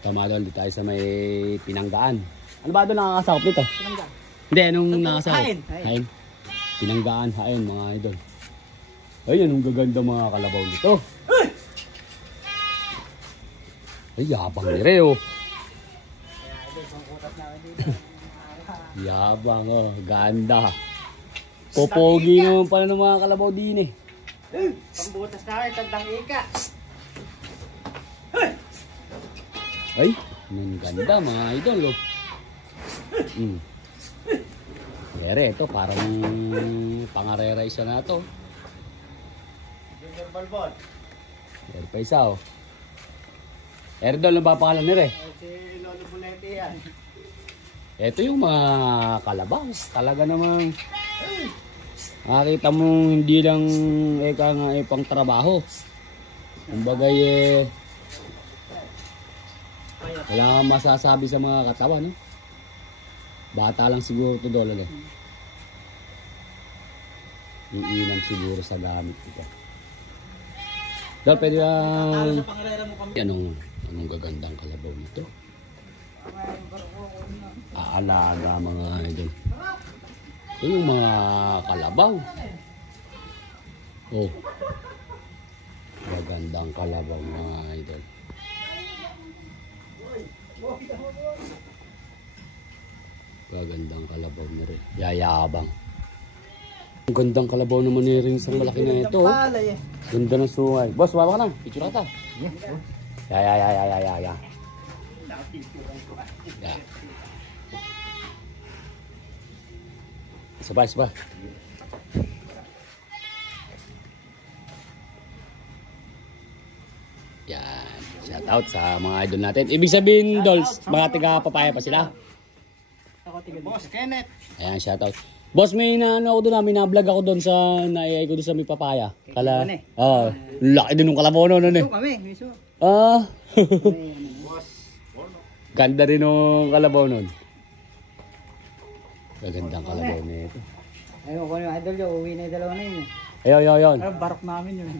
Tama doon, dito tayo sa may pinanggaan. Ano ba doon nakakasakop nito? Pinanggaan. Hindi, anong nakakasakop? Hain. Pinanggaan, hain mga idol. Ay, anong gaganda mga kalabaw nito. Ay, yabang ni Reo. Yabang, oh, ganda. Popogi naman pala ng mga kalabaw din eh. Pambutas na kayo, tandang ika. Ay, ang ganda mga idol. Oh. Ere, ito parang pangarera isa na ito. Junior Balbon. Ere pa isa oh. Erdol, ang papangalan ni Re? Si Lolo Bulete yan. Ito yung mga kalabaw. Talaga namang makikita mo hindi lang eka nga pang trabaho. Kumbagay wala kang masasabi sa mga katawan. No? Bata lang siguro ito doon. Iinam siguro sa gamit ito. Dahil pwede lang... Anong gagandang kalabaw nito? Aalaga mga idol. Ito yung mga kalabaw. Oh. Gagandang kalabaw mga idol. Gagandang kalabaw ni Rin. Yayabang. Ang gandang kalabaw naman ni Rin sa malaki na ito. Oh. Ganda ng sungay. Boss, wawa ka lang. Picture ata. Ya. Sabay. Yan. Shout out sa mga idol natin. Ibig sabihin, Dolls, mga tiga papaya pa sila. Boss Kenneth. Ayan, shout out. Boss, may na-ano ako doon, may na-vlog ako doon sa na-AI ko doon sa may papaya. Kala, laki din ng kalabaw noon eh. Kami, miso. Ganda rin ng kalabaw noon. Gagandang kalabaw na ito. Ayun ko yung idol yun, uwi na yung dalawa na yun. Ayun. Barok namin yun.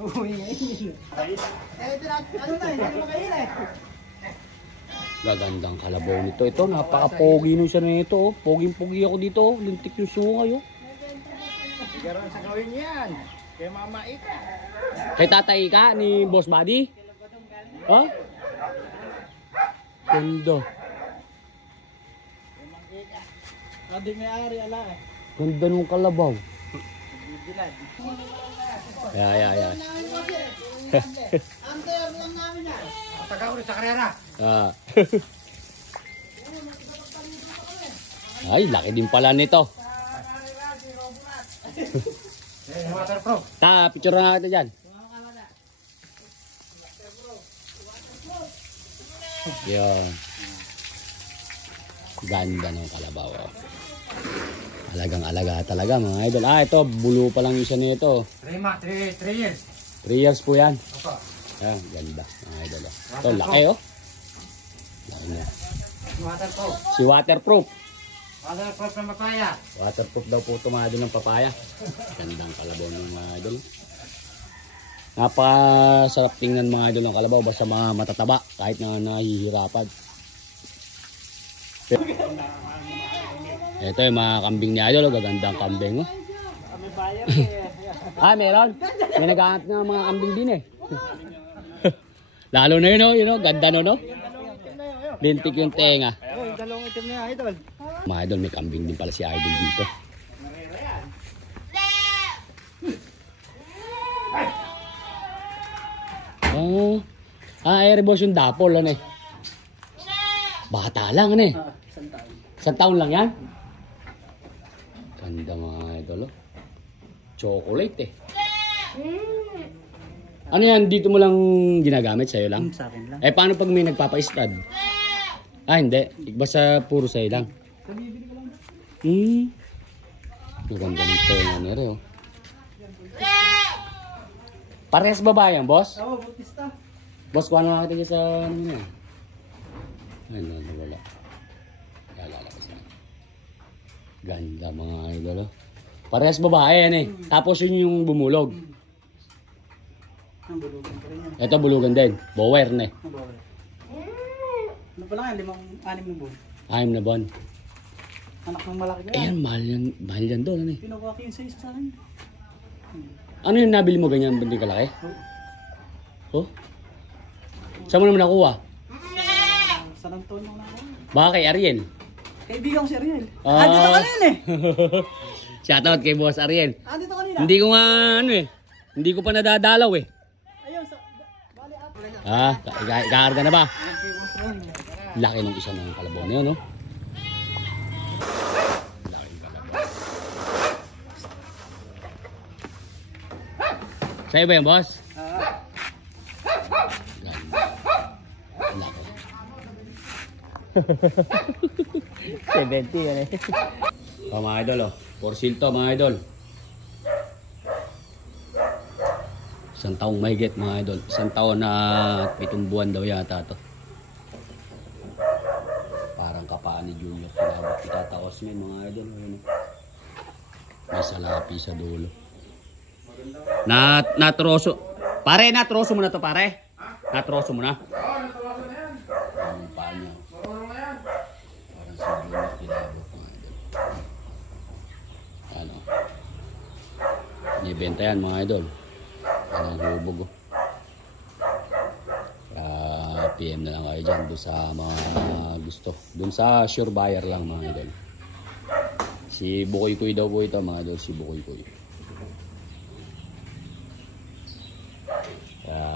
Uwi na yun. Ano na, hindi makain eh. Gagandang kalabaw nito. Ito, napaka-pogi nung siya na ito. Oh. Poging-pogi ako dito. Oh. Lintik yung sungay. Oh. Garoon sa gawin yan. Kay Mama Ika. Kay Tata Ika ni Boss Buddy? Ha? Ganda. Hindi may ari, ala eh. Ganda nung kalabaw. Ya. Under lang namin yan. Taga ulit sa karera. Ay, laki din pala nito. Waterproof. Picture na kita dyan. Yun. Ganda ng kalabaw. Oh. Alagang-alaga talaga mga idol. Ito, bulu pa lang isa nito. 3 years. 3 years po yan. Opo. Ayan, ganda mga idol. Oh. Ito, laki oh. Laki niya. Waterproof. Si waterproof. Waterproof ng papaya. Waterproof daw po ito mga idol ng papaya. Gandang kalabaw ng mga idol. Napakasarap tingnan mga idol ng kalabaw. Basta mga matataba kahit na nahihirapan. Ito yung mga kambing ni idol. Gagandang kambing oh. May bayan Meron. May naghahanap ng mga kambing din eh. Lalo na yun oh. Yun, oh. Ganda no no. Lintik yung tenga. Yung dalawang itim na idol. Mga idol, may kambing din pala si idol dito. Air boss yung dapol ano eh. Bata lang ano eh. Isang taon lang yan. Ganda mga idol oh. Chocolate eh. Ano yan, dito mo lang ginagamit, sa'yo lang? Sa akin lang. Paano pag may nagpapa-stud? Hindi. Basta puro sa'yo lang. Nabibili ko lang. Maganda nito nga nere oh. Parehas babae yan, boss? Oo, Bautista. Boss, kuha na nakita sa ano na yan. Ay, wala. Lalala ko sa'yo. Ganda mga idol oh. Parehas babae yan eh. Tapos yun yung bumulog. Ang bulugan pa rin yan. Ito bulugan din. Bower na eh. Ang bawal. Ano pa lang yan? 6 na buwan. 6 na buwan. Anak ng malaki ka yan. Ayan, mahal yan doon. Ano eh. Pinukuha ko yung size sa akin. Ano yung nabili mo ganyan? Hindi kalaki? Oh? Saan mo naman nakuha? San Antonio na ako. Baka kay Ariel. Kaibigan ko si Ariel. Ah. Dito kanina eh. Shoutout kay Boss Ariel. Dito kanina. Hindi ko nga ano eh. Hindi ko pa nadadalaw eh. Ayun, bali up. Kakarga na ba? Laki ng isa ng kalabaw na yun, no? Laki ng kalabaw. Sa'yo ba yan, boss? Laki. 70 yan eh. Mga idol, oh. For sale to, mga idol. 1 taong mahigit, mga idol. 1 taon na 7 buwan daw yata to. Parang kapaan ni Junior. Kinabot itataos men, mga idol. May salapi sa dulo. Natroso. Pare, natroso mo na to, pare. Natroso mo na. Oo, natawasan na yan. Ang paa niya. Marunong na yan. Parang si Junior kinabot, mga idol. Ano? Nibenta yan, mga idol. Ang hubog, oh. PM na lang kayo dyan doon sa mga gusto. Doon sa sure buyer lang, mga idol. Si Bukoy Kuy daw po ito, mga idol. Si Bukoy Kuy.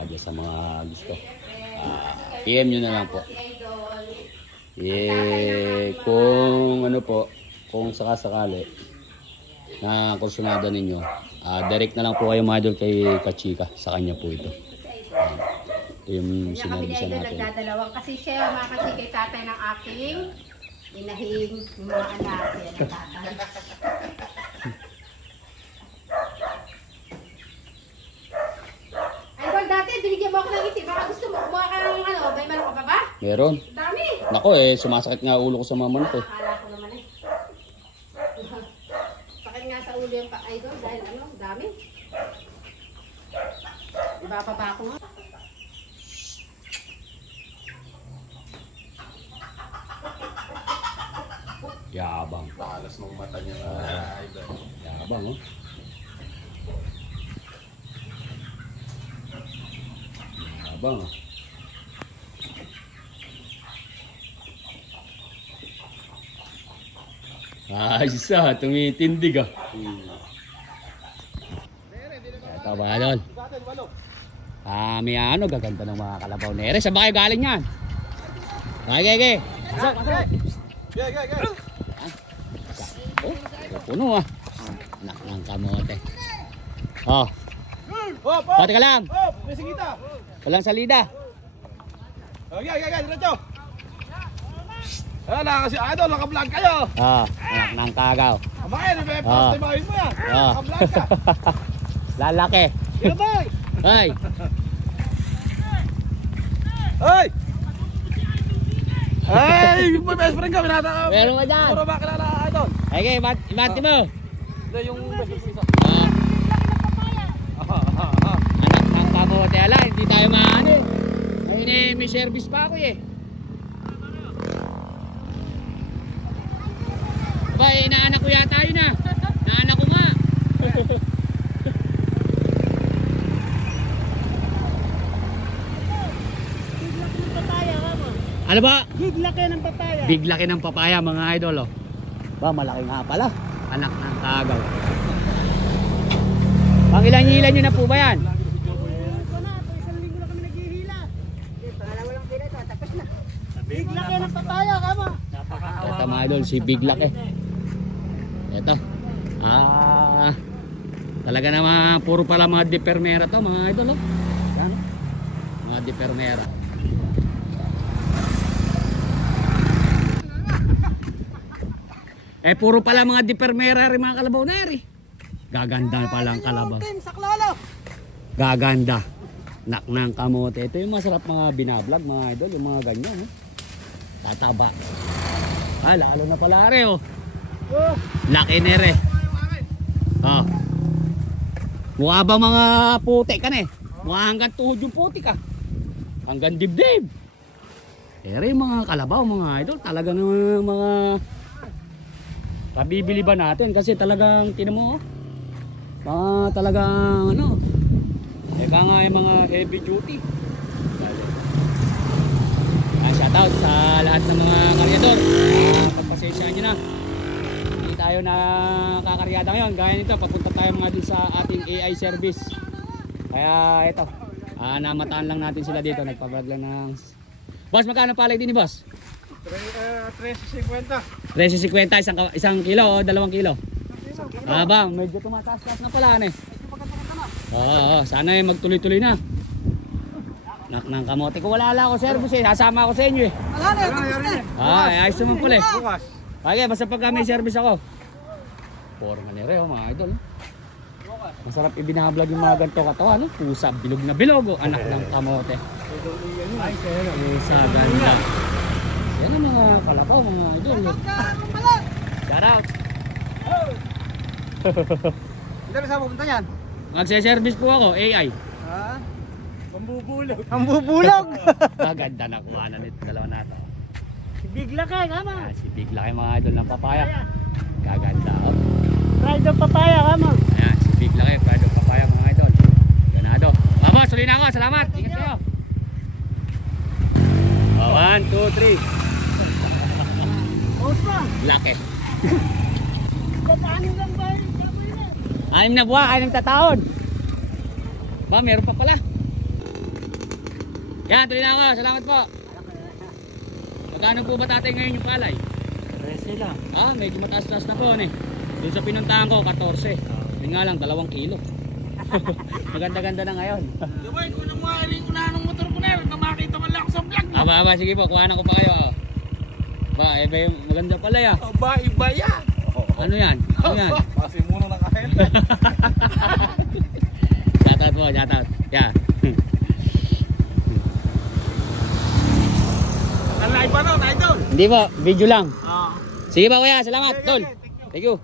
Dyan sa mga gusto. PM nyo na lang po. Kung ano po, kung sakasakali na kursunada ninyo, direct na lang po kayo, mga idol, kay Kachika. Sa kanya po ito. Ito yung sinabisa natin. Nagdadalawang kasi siya mga kay tatay ng aking inahing yung mga anak yan ng tatay. Idol, dati binigyan mo ako ng itim. Baka gusto mo kumuha ka ng ano, may manok ka pa ba? Meron. Dami. Nako sumasakit nga ulo ko sa mga manok eh. Akala ko naman eh. Sakit nga sa ulo yung idol dahil ano, dami. Ibababa ko nga. Yabang. Palas ng mata niya. Yabang, oh. Yabang, oh. Ayos tumitindig ah. Ito ba doon? May ano, gaganda ng mga kalabaw nere. Saan ba kayo galing yan? Okay. Oh, puno ah. Anak ng kamote. Oh. Pati ka lang. May sigita. Walang salida. Okay, diretso. Kasi idol, naka-vlog kayo. Anak ng kagaw. Amayin, may post-timahin mo yan. Naka-vlog ka. Lalaki. Yo, boy! Ay. Ay! Ay! May best friend ka, binata ka. Meron ka dyan. Puro ba kilala, idol? Okay, ibati mo. Hindi, yung best friend isa. Anak ng kamote. Ala, hindi tayo maano eh. Ngayon eh, may service pa ako eh. Aba, inaanak ko yata yun ah. Inaanak ko nga. Ano ba? Big laki ng papaya. Big laki ng papaya, mga idol, oh. Ba, malaki nga pala. Anak ng kagaw. Pangilan-ilan nyo na po ba yan? Isang linggo na kami naghihila. Pangalawa lang sila ito, tapos na. Big laki ng papaya, kama. Ito, mga idol, si Big Laki. Ito. Talaga naman, puro pala mga depermera to, mga idol, oh. Yan, oh. Mga depermera. Puro pala mga depermera rin mga kalabaw na rin. Gaganda pala ang kalabaw. Saklolo. Gaganda. Nak ng kamote. Ito yung masarap mga binablog, mga idol. Yung mga ganyan, eh. Tataba. Lalo na pala rin, oh. Laki na rin. Oh. Mukha ba mga puti ka na eh? Mukha hanggang tuhod yung putik ah. Hanggang dibdib. Pero yung mga kalabaw, mga idol, talaga ng mga pabibili ba natin kasi talagang tinan mo oh. Mga talagang ano. Eka nga yung mga heavy duty. Shoutout sa lahat ng mga karyador. Pagpasensyahan nyo na. Hindi tayo nakakaryada ngayon. Gaya nito, papunta tayo mga din sa ating AI service. Kaya ito, namataan lang natin sila dito. Nagpabrag lang ng... Boss, magkano palay din ni boss? 13.50. 13.50 isang kilo o 2 kilo? Ba, medyo tumataas-taas na pala eh. Oo, sana magtuloy-tuloy na. Nak ng kamote ko, wala ako service eh. Sasama ako sa inyo eh. Ayos naman pala eh. Bukas. Okay, basta pagka may service ako. Puro manere oh mga idol. Masarap ibinablog yung mga ganito katawan, no? Pusa, bilog na bilog, oh. Anak ng kamote. Pusa, ganda. Yan ang mga kalabaw, mga idol. Shout out. Hindi ba saan pupunta yan? Magse-service po ako, AI. Ha? Pambubulog. Ang bubulog! Ganda na kuha na nito, dalawa na ito. Bigla ka, kama. Si Big Laki mga idol ng papaya. Gaganda oh. Ride ng papaya, kama. Ayan, si Big Laki, pride of papaya mga idol. Ganado. Boss, uli na ako. Salamat. Ingat kayo. 1, 2, 3. Bawos pa. Laki. Tataanin lang ba yun? 6 na buwan, 6 tataon. Ba, meron pa pala. Yan, tuloy na ako. Salamat po. Magkano po ba tatay ngayon yung palay? 13 lang. Medyo mataas-taas na po eh. Doon sa pinuntahan ko, 14. Yun nga lang, 2 kilo. Maganda-ganda na ngayon. Gawin ko nang maaari ko na ng motor ko na. Makita man lang ako sa vlog mo. Aba, sige po, kuhanan ko pa kayo. Ba, maganda pala ya. Aba, iba yan. Ano yan? Ano yan? Kasi muna na kahit. Shoutout po, shoutout. Yeah. Ang live pa nun, idol. Hindi po, video lang. Ah. Sige ba kuya, salamat. Tol. Thank you.